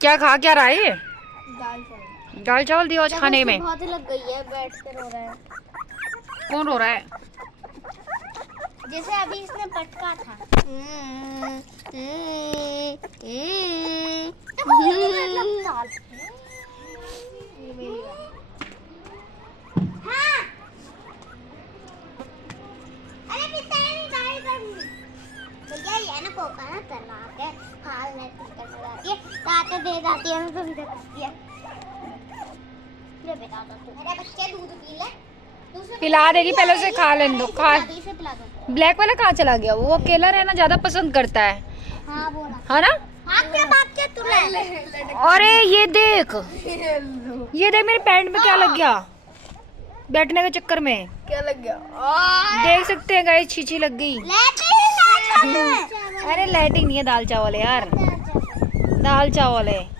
क्या खा क्या रहा है ये? दाल चावल। दाल चावल दिया आज खाने में। बहुत लग गई है, बैठ कर रो रहा है। कौन रो रहा है? जैसे अभी इसने पटका था। भैया ये ना पोका ना तला के हाल में टिकट लगाती है, ताते दे जाती है तो इधर करती है। ले बेटा तू मेरे बच्चे दूध पी ले। पिला देगी, पहले उसे खा लेने दो। खा। इसे पिला दो। ब्लैक वाला कहाँ चला गया? वो अकेला रहना ज्यादा पसंद करता है। हाँ बोला। है ना? हाँ क्या बात क्या तू ले। अरे ये देख, ये देख मेरे पैंट में क्या लग गया बैठने के चक्कर में। क्या लग गया? देख सकते हैं गाइस, छींची लग गई। अरे लाइटिंग नहीं है, दाल चावल है यार, दाल चावल है।